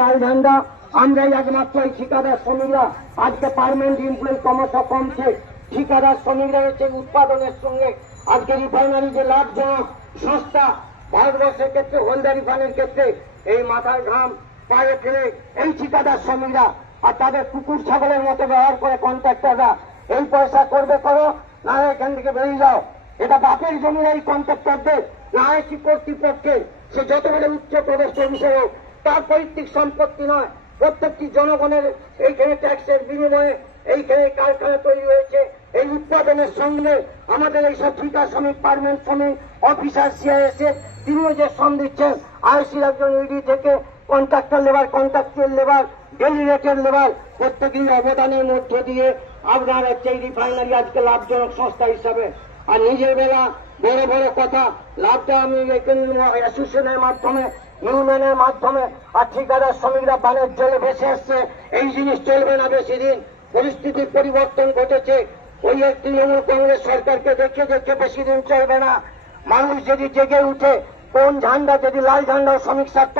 লাল ঝান্ডা আমরাই একমাত্র এই ঠিকাদার শ্রমিকরা আজকে পার্মানেন্ট এমপ্লয়ি ক্রমশ কমছে। ঠিকাদার শ্রমিকরা হচ্ছে উৎপাদনের সঙ্গে আজকে রিফাইনারি যে লাভজনক সংস্থা ভারতবর্ষের ক্ষেত্রে হলদা রিফাইনারির ক্ষেত্রে এই মাথার ঘাম পায়ে ফেলে এই ঠিকাদার শ্রমিকরা আর তাদের কুকুর ছাগলের মতো ব্যবহার করে কন্ট্রাক্টররা এই পয়সা করবে করো, না এখান থেকে বেরিয়ে যাও। এটা বাপের জমির এই কন্ট্রাক্টরদের না এসি কর্তৃপক্ষের, সে যত বড় উচ্চ পদস্থ অফিসার হোক তার পৈতৃক সম্পত্তি নয়। প্রত্যেকটি জনগণের এইখানে ট্যাক্সের বিনিময়ে এইখানে কারখানা তৈরি হয়েছে। এই উৎপাদনের সঙ্গে আমাদের এইসব ঠিকা শ্রমিক, পার্মানেন্ট শ্রমিক, অফিসার, সিআইএসএফ তিনিও যে শ্রম দিচ্ছেন, আইসির একজন ইডি থেকে contractor labour, contractual labour, daily রেটের লেবার, প্রত্যেকেরই অবদানের মধ্য দিয়ে আপনার হচ্ছে এই রিফাইনারি আজকে লাভজনক সংস্থা হিসাবে। আর নিজের বেলা বড় বড় কথা, লাভটা আমি অ্যাসোসিয়েশনের মাধ্যমে, ইউনিয়নের মাধ্যমে আর ঠিকাদার শ্রমিকরা বানের জলে ভেসে আসছে। এই জিনিস চলবে না বেশি দিন। পরিস্থিতির পরিবর্তন ঘটেছে। ওই তৃণমূল কংগ্রেস সরকারকে দেখে দেখে বেশি দিন চলবে না। মানুষ যদি জেগে উঠে, কোন ঝান্ডা, যদি লাল ঝান্ডা শ্রমিক স্বার্থ